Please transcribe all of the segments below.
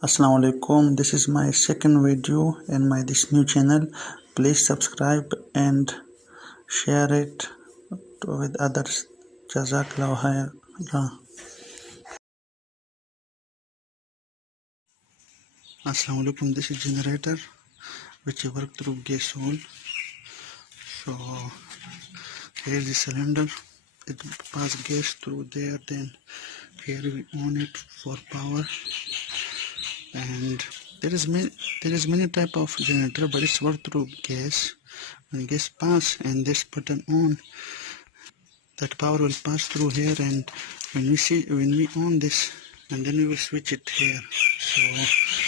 Assalamu alaikum. This is my second video in my this new channel. Please subscribe and share it with others. Jazakallah khair. Assalamu alaikum. This is generator which work through gas hole. So here is the cylinder. It pass gas through there. Then here we on it for power. And there is many type of generator, but it's work through gas. When gas pass and this button on, that power will pass through here, and when we on this, and then we will switch it here.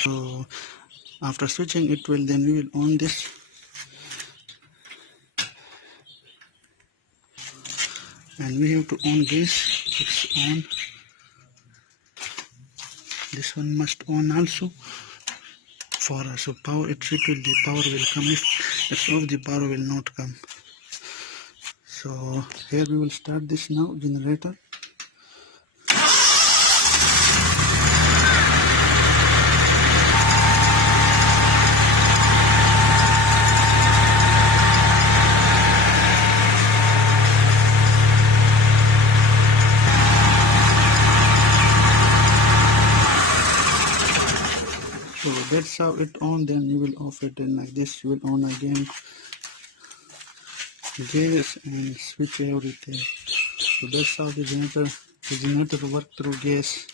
So after switching it will, then we will on this, and we have to on this. It's on. This one must on also for us. So power, it triple, the power will come. If it's off, the power will not come. So here we will start this now, generator. So that's how it on. Then you will off it, and like this you will on again. Gas and switch everything. So that's how the generator work through gas.